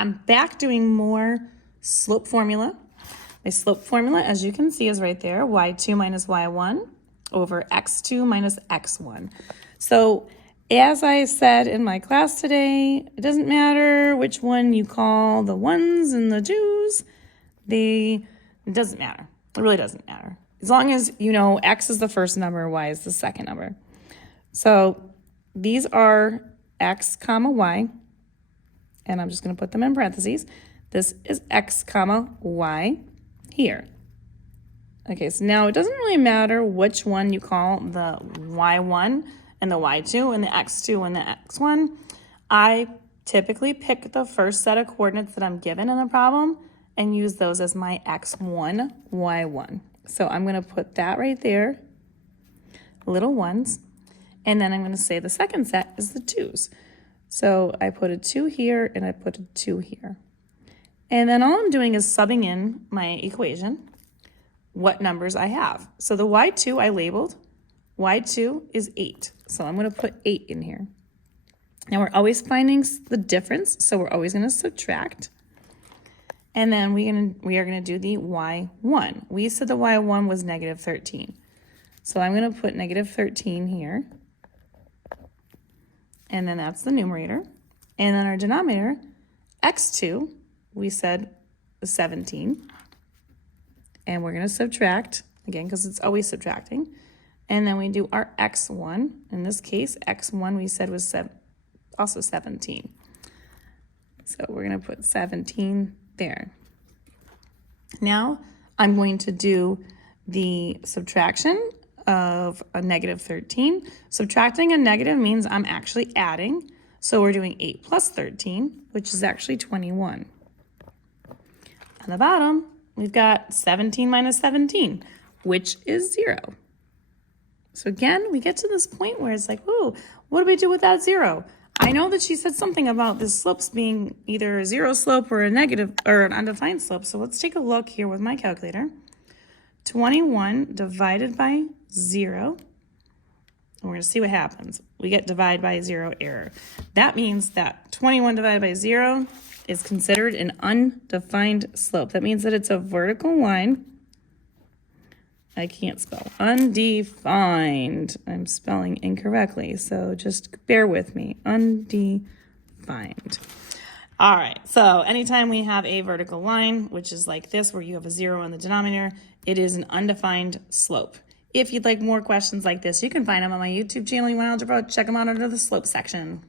I'm back doing more slope formula. My slope formula, as you can see, is right there, y2 minus y1 over x2 minus x1. So as I said in my class today, it doesn't matter which one you call the ones and the twos. It doesn't matter. It really doesn't matter. As long as you know x is the first number, y is the second number. So these are x comma y, and I'm just going to put them in parentheses. This is x comma y here. Okay, so now it doesn't really matter which one you call the y1 and the y2 and the x2 and the x1. I typically pick the first set of coordinates that I'm given in the problem and use those as my x1, y1. So I'm going to put that right there, little ones, and then I'm going to say the second set is the twos. So I put a 2 here and I put a 2 here. And then all I'm doing is subbing in my equation, what numbers I have. So the y2 I labeled, y2 is 8. So I'm going to put 8 in here. Now we're always finding the difference, so we're always going to subtract. And then we are going to do the y1. We said the y1 was negative 13. So I'm going to put negative 13 here. And then that's the numerator. And then our denominator, x2, we said 17. And we're going to subtract, again, because it's always subtracting. And then we do our x1. In this case, x1 we said was also 17. So we're going to put 17 there. Now I'm going to do the subtraction of a negative 13. Subtracting a negative means I'm actually adding. So we're doing 8 plus 13, which is actually 21. On the bottom, we've got 17 minus 17, which is 0. So again, we get to this point where it's like, oh, what do we do with that 0? I know that she said something about the slopes being either a 0 slope or a negative or an undefined slope. So let's take a look here with my calculator. 21 divided by 0. And we're going to see what happens. We get divide by 0 error. That means that 21 divided by 0 is considered an undefined slope. That means that it's a vertical line. I can't spell. Undefined. I'm spelling incorrectly, so just bear with me. Undefined. All right, so anytime we have a vertical line, which is like this, where you have a 0 in the denominator, it is an undefined slope. If you'd like more questions like this, you can find them on my YouTube channel, You Want Algebra. Check them out under the slope section.